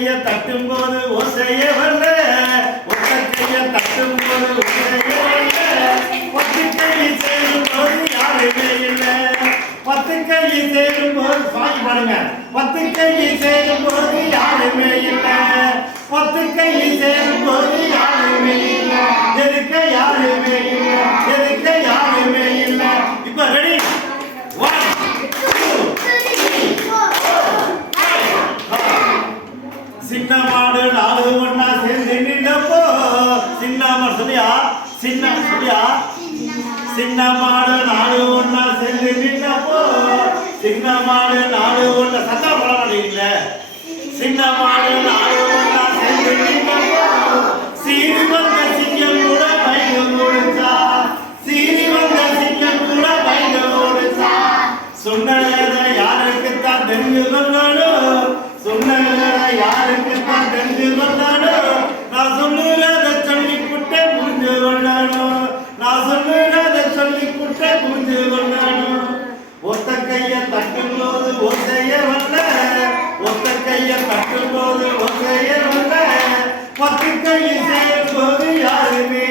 கைய தட்டும் போது ஓசைய வரல ஒத்த கைய தட்டும் போது ஓசைய வரல பத்து கையை சேரும் போது யாருமே இல்லை பத்து கையை சேரும் போது பாக்கி பாருங்க பத்து கையை சேரும் போது யாருமே இல்லை பத்து கையை சேரும் போது யாருமே இல்லை எதுக்க யாருமே இல்லை எதுக்க யாருமே இல்லை இப்ப ரெடி சின்ன மாடு நாலு ஒண்ணா சேர்ந்து நின்றப்போ சின்ன மாடு சொல்லியா சின்ன மாடு நாலு ஒண்ணா சேர்ந்து நின்றப்போ சின்ன மாடு நாலு ஒண்ணா சத்தா போடல சின்ன மாடு நாலு ஒண்ணா சேர்ந்து நின்றப்போ சீனி வந்த சிங்கம் கூட பயந்து ஓடுச்சா சீனி வந்த சிங்கம் கூட பயந்து ஓடுச்சா சொன்னதை யாருக்குத்தான் தெரிஞ்சு கொள்ளணும் சொன்னதை யாருக்குத்தான் தெரிஞ்சு கொள்ளணும் நான் சொல்லுறதை சொல்லி புட்டே புரிஞ்சு கொள்ளணும் நான் சொல்லுறதை சொல்லி புட்டே புரிஞ்சு கொள்ளணும் ஒத்த கைய தட்டும் போது ஒத்தைய வரல ஒத்த கைய தட்டும் போது ஒத்தைய வரல பத்து கையை சேரும் போது யாருமே